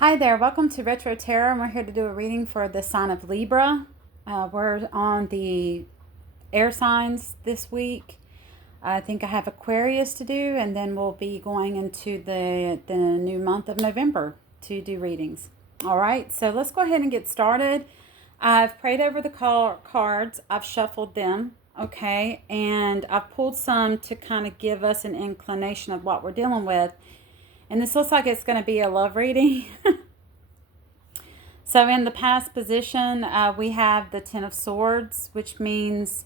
Hi there, welcome to Retro Tarot, and we're here to do a reading for the sign of Libra. We're on the air signs this week. I think I have Aquarius to do, and then we'll be going into the new month of November to do readings. All right, so let's go ahead and get started. I've prayed over the cards, I've shuffled them, okay, and I've pulled some to kind of give us an inclination of what we're dealing with. And this looks like it's going to be a love reading. So in the past position, we have the Ten of Swords, which means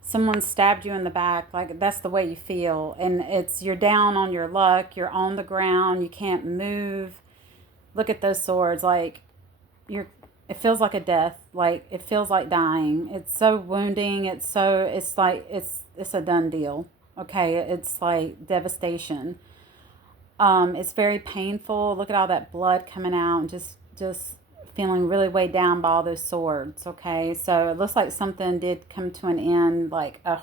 someone stabbed you in the back. Like, that's the way you feel. And you're down on your luck. You're on the ground. You can't move. Look at those swords. Like, it feels like a death. Like, it feels like dying. It's so wounding. It's a done deal. Okay. It's like devastation. It's very painful. Look at all that blood coming out and just feeling really weighed down by all those swords. Okay, so it looks like something did come to an end, like a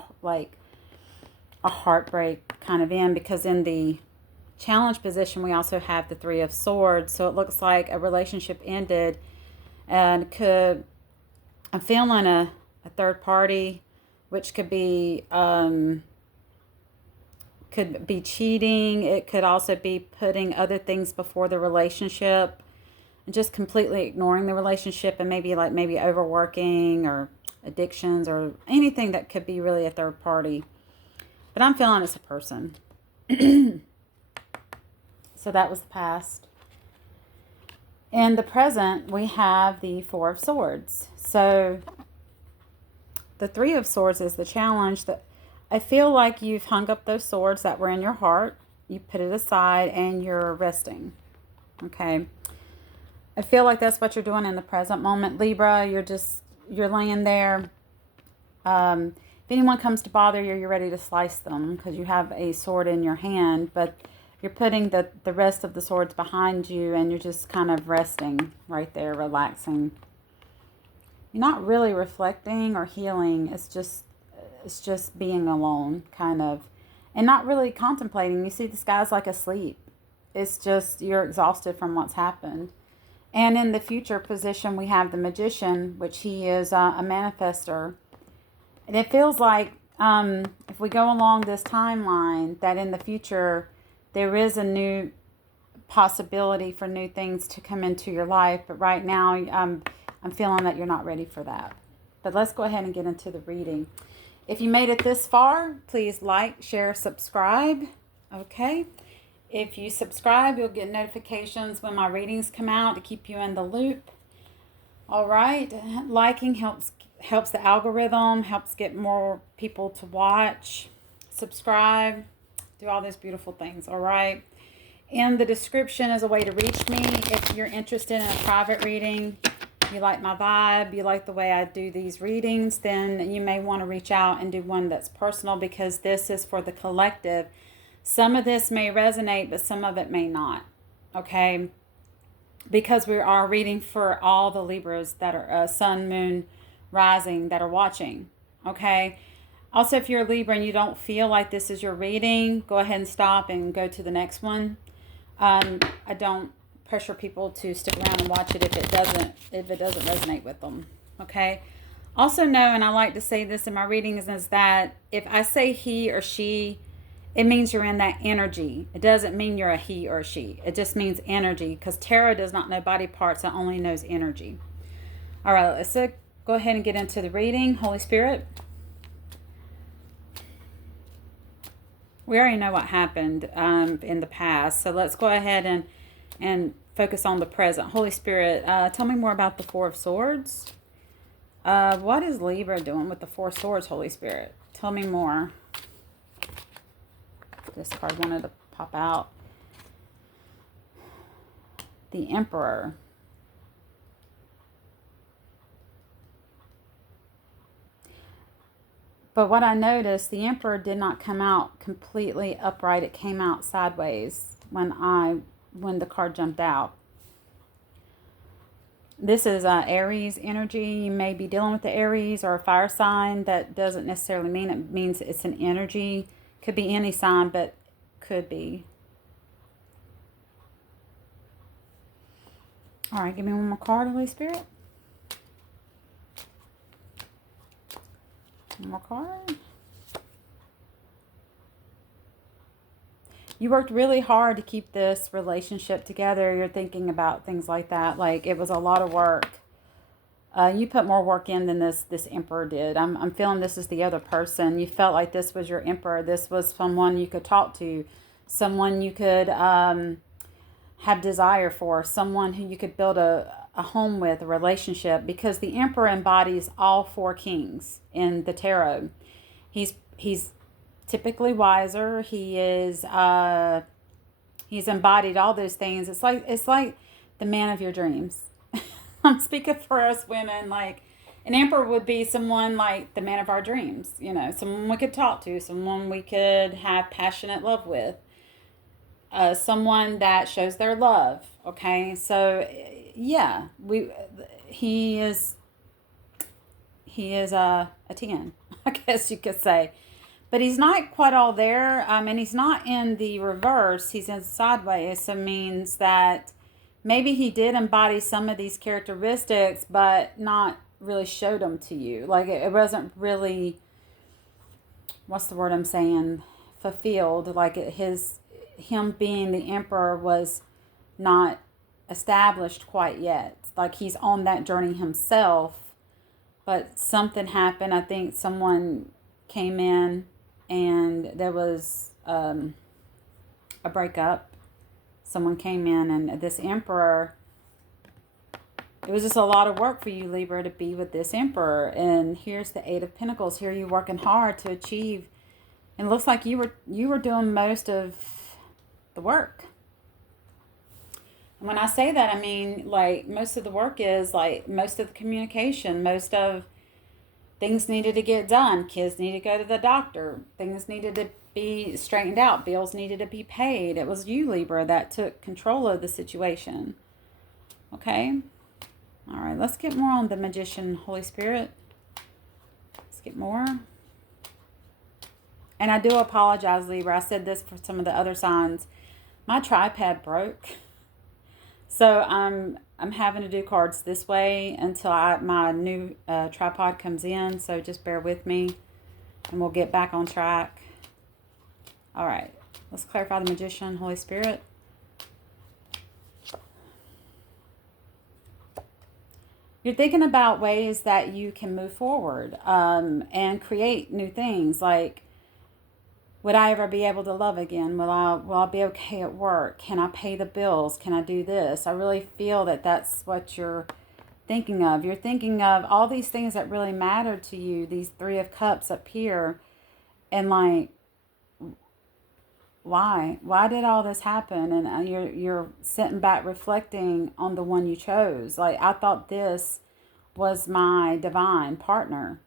heartbreak kind of end, because in the challenge position we also have the Three of Swords. So it looks like a relationship ended, and I'm feeling a third party, which could be cheating. It could also be putting other things before the relationship and just completely ignoring the relationship, and maybe overworking or addictions or anything that could be really a third party. But I'm feeling it's a person. So that was the past. In the present, we have the Four of Swords. So the Three of Swords is the challenge. That I feel like you've hung up those swords that were in your heart. You put it aside and you're resting. Okay. I feel like that's what you're doing in the present moment, Libra. You're laying there. If anyone comes to bother you, you're ready to slice them because you have a sword in your hand, but you're putting the rest of the swords behind you, and you're just kind of resting right there, relaxing. You're not really reflecting or healing. It's just being alone, kind of, and not really contemplating. You see, this guy's like asleep. It's just you're exhausted from what's happened. And in the future position, we have the Magician, which he is a manifester. And it feels like if we go along this timeline, that in the future, there is a new possibility for new things to come into your life. But right now, I'm feeling that you're not ready for that. But let's go ahead and get into the reading. If you made it this far, please like, share, subscribe. Okay. If you subscribe, you'll get notifications when my readings come out to keep you in the loop. All right. Liking helps the algorithm, helps get more people to watch. Subscribe. Do all those beautiful things. All right. In the description is a way to reach me if you're interested in a private reading. You like my vibe, you like the way I do these readings, then you may want to reach out and do one that's personal, because this is for the collective. Some of this may resonate, but some of it may not. Okay? Because we are reading for all the Libras that are sun, moon, rising that are watching. Okay? Also, if you're a Libra and you don't feel like this is your reading, go ahead and stop and go to the next one. I don't pressure people to stick around and watch it if it doesn't resonate with them. Okay? Also know, and I like to say this in my readings, is that if I say he or she, it means you're in that energy. It doesn't mean you're a he or a she. It just means energy, because tarot does not know body parts. It only knows energy. All right, let's go ahead and get into the reading. Holy Spirit. We already know what happened in the past. So let's go ahead and focus on the present. Holy Spirit, tell me more about the Four of Swords. What is Libra doing with the Four of Swords, Holy Spirit? Tell me more. This card wanted to pop out. The Emperor. But what I noticed, the Emperor did not come out completely upright. It came out sideways when the card jumped out. This is Aries energy. You may be dealing with the Aries or a fire sign. That doesn't necessarily mean it means it's an energy. Could be any sign, but could be. All right, give me one more card, Holy Spirit. One more card. You worked really hard to keep this relationship together. You're thinking about things like that. Like, it was a lot of work. You put more work in than this emperor did. I'm feeling this is the other person. You felt like this was your emperor. This was someone you could talk to, someone you could have desire for, someone who you could build a home with, a relationship, because the emperor embodies all four kings in the tarot. He's typically wiser. He's embodied all those things. It's like the man of your dreams. I'm speaking for us women. Like, an emperor would be someone like the man of our dreams. Someone we could talk to, someone we could have passionate love with, someone that shows their love. Okay, so yeah, he is a 10, I guess you could say. But he's not quite all there, and he's not in the reverse. He's in sideways, so means that maybe he did embody some of these characteristics, but not really showed them to you. Like, it wasn't really, what's the word I'm saying, fulfilled. Like, him being the emperor was not established quite yet. Like, he's on that journey himself, but something happened. I think someone came in and there was a breakup. Someone came in, and this emperor, it was just a lot of work for you, Libra, to be with this emperor. And here's the Eight of Pentacles. Here you're working hard to achieve, and it looks like you were doing most of the work. And when I say that, I mean, like, most of the work is like most of the communication, most of things needed to get done. Kids needed to go to the doctor. Things needed to be straightened out. Bills needed to be paid. It was you, Libra, that took control of the situation. Okay? All right, let's get more on the Magician, Holy Spirit. Let's get more. And I do apologize, Libra. I said this for some of the other signs. My tripod broke. So I'm having to do cards this way until my new tripod comes in. So just bear with me, and we'll get back on track. All right. Let's clarify the Magician, Holy Spirit. You're thinking about ways that you can move forward and create new things. Like, would I ever be able to love again? Will I be okay at work? Can I pay the bills? Can I do this? I really feel that that's what you're thinking of. You're thinking of all these things that really matter to you, these Three of Cups up here. And like, why? Why did all this happen? And you're sitting back reflecting on the one you chose. Like, I thought this was my divine partner.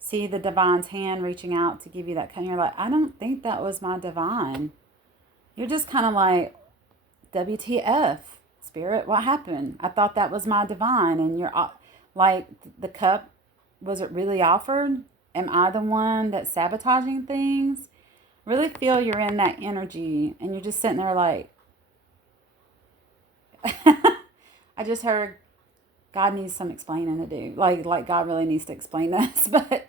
See the divine's hand reaching out to give you that kind. You're like, I don't think that was my divine. You're just kind of like, WTF, Spirit, what happened? I thought that was my divine. And you're like, the cup, was it really offered? Am I the one that's sabotaging things? Really feel you're in that energy, and you're just sitting there like, I just heard God needs some explaining to do. Like God really needs to explain this. But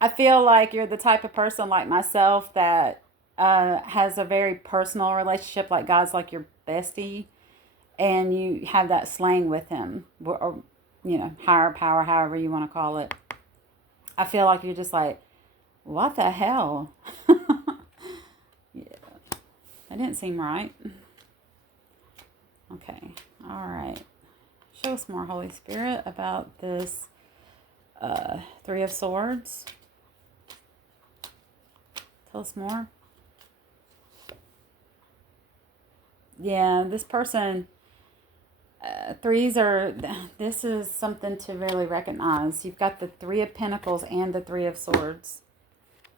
I feel like you're the type of person like myself that has a very personal relationship. Like, God's like your bestie, and you have that slang with him, or higher power, however you want to call it. I feel like you're just like, what the hell? Yeah, that didn't seem right. Okay, all right. Show us more, Holy Spirit, about this Three of Swords. Tell us more. Yeah, this person, this is something to really recognize. You've got the Three of Pentacles and the Three of Swords.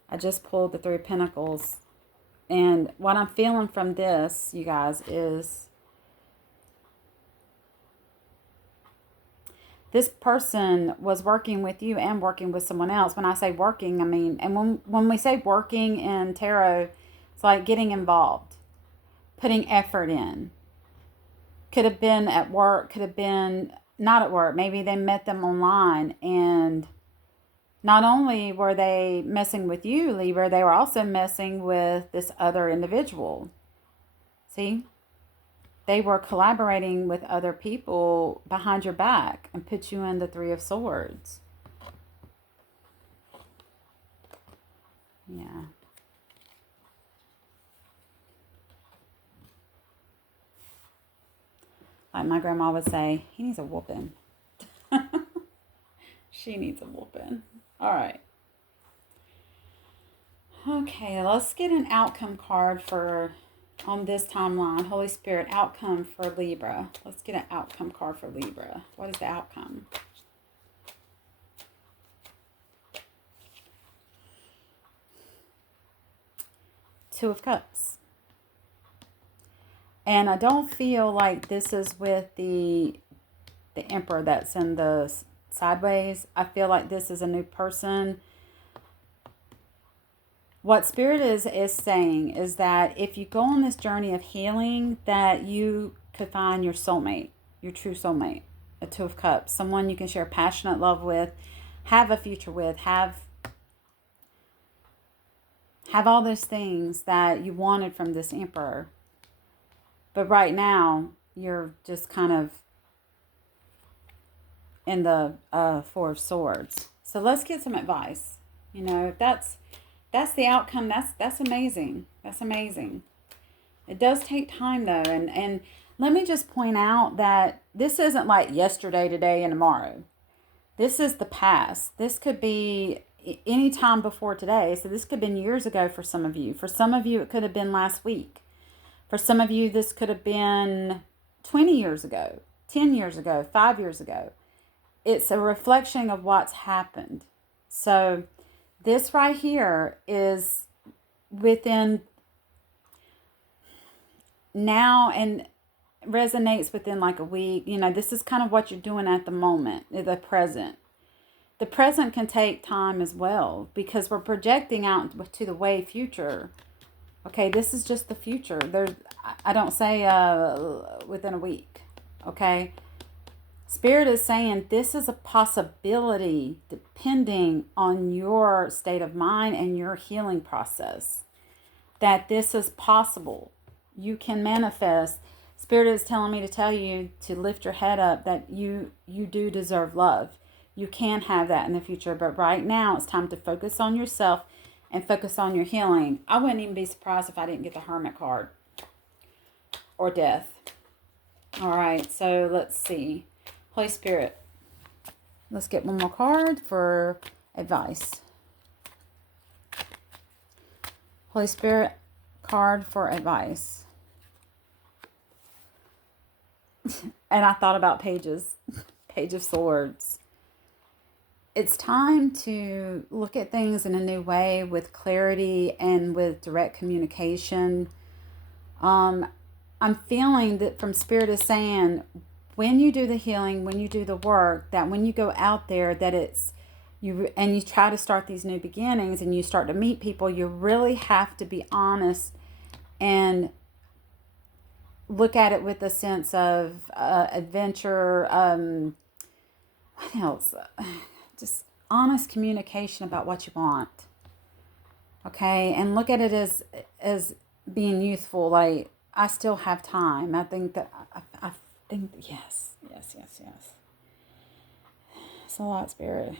I just pulled the Three of Pentacles. And what I'm feeling from this, you guys, is this person was working with you and working with someone else. When I say working, I mean, and when we say working in tarot, it's like getting involved, putting effort in, Could have been at work, could have been not at work. Maybe they met them online, and not only were they messing with you, Libra, they were also messing with this other individual. See? They were collaborating with other people behind your back and put you in the Three of Swords. Yeah. Like my grandma would say, he needs a whooping. She needs a whooping. All right. Okay, let's get an outcome card for on this timeline. Holy Spirit, outcome for Libra. Let's get an outcome card for Libra. What is the outcome? Two of Cups. And I don't feel like this is with the Emperor that's in the sideways. I feel like this is a new person. What Spirit is saying is that if you go on this journey of healing, that you could find your soulmate, your true soulmate, a Two of Cups, someone you can share passionate love with, have a future with, have all those things that you wanted from this Emperor. But right now, you're just kind of in the Four of Swords. So let's get some advice. You know, if that's the outcome, that's amazing. That's amazing. It does take time though, and let me just point out that this isn't like yesterday, today, and tomorrow. This is the past. This could be any time before today. So this could have been years ago for some of you. For some of you, it could have been last week. For some of you, this could have been 20 years ago, 10 years ago, 5 years ago. It's a reflection of what's happened. So this right here is within now and resonates within like a week. You know, this is kind of what you're doing at the moment, the present. The present can take time as well because we're projecting out to the way future. Okay, this is just the future. I don't say within a week. Okay, Spirit is saying this is a possibility depending on your state of mind and your healing process. That this is possible. You can manifest. Spirit is telling me to tell you to lift your head up, that you do deserve love. You can have that in the future, but right now it's time to focus on yourself and focus on your healing. I wouldn't even be surprised if I didn't get the Hermit card or Death. All right, so let's see. Holy Spirit, let's get one more card for advice. Holy Spirit, card for advice. And I thought about pages, Page of Swords. It's time to look at things in a new way with clarity and with direct communication. I'm feeling that from Spirit is saying, when you do the healing, when you do the work, that when you go out there, that it's you and you try to start these new beginnings and you start to meet people, you really have to be honest and look at it with a sense of adventure. What else? Just honest communication about what you want. Okay, and look at it as being youthful. Like, I still have time. I think that I think yes. It's a lot, Spirit.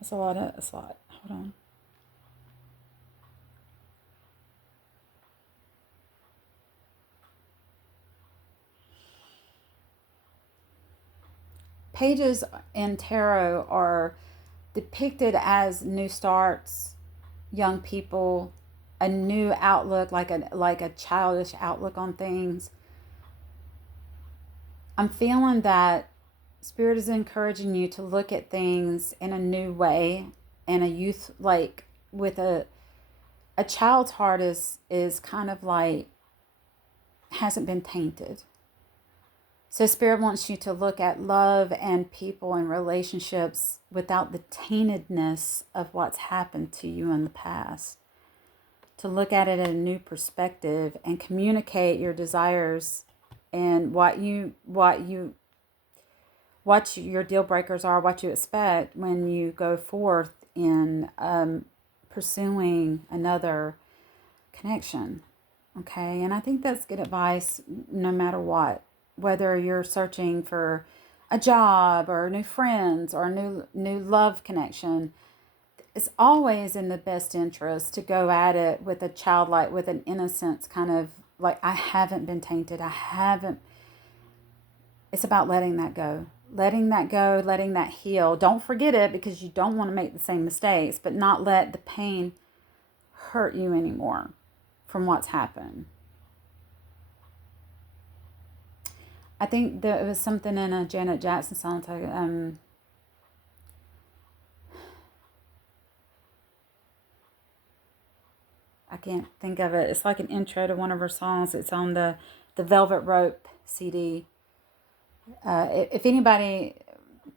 It's a lot. Hold on. Pages in tarot are depicted as new starts, young people, a new outlook, like a childish outlook on things. I'm feeling that Spirit is encouraging you to look at things in a new way, and a youth, like with a child's heart is kind of like hasn't been tainted. So Spirit wants you to look at love and people and relationships without the taintedness of what's happened to you in the past. To look at it in a new perspective and communicate your desires and what your deal breakers are, what you expect when you go forth in pursuing another connection. Okay, and I think that's good advice no matter what, whether you're searching for a job or new friends or a new love connection. It's always in the best interest to go at it with a childlike, with an innocence, kind of like, I haven't been tainted. I haven't. It's about letting that go. Letting that go, letting that heal. Don't forget it because you don't want to make the same mistakes, but not let the pain hurt you anymore from what's happened. I think there was something in a Janet Jackson song. I can't think of it. It's like an intro to one of her songs. It's on the Velvet Rope CD. If anybody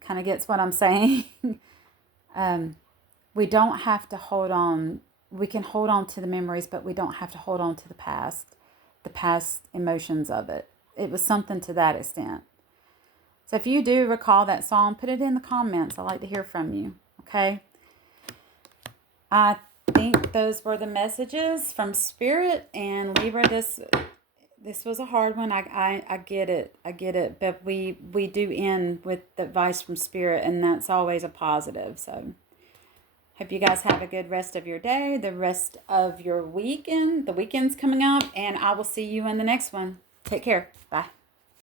kind of gets what I'm saying, we don't have to hold on. We can hold on to the memories, but we don't have to hold on to the past emotions of it. It was something to that extent. So if you do recall that song, put it in the comments. I'd like to hear from you. Okay. I think those were the messages from Spirit and Libra. This was a hard one. I get it. I get it. But we do end with the advice from Spirit, and that's always a positive. So hope you guys have a good rest of your day, the rest of your weekend. The weekend's coming up, and I will see you in the next one. Take care. Bye.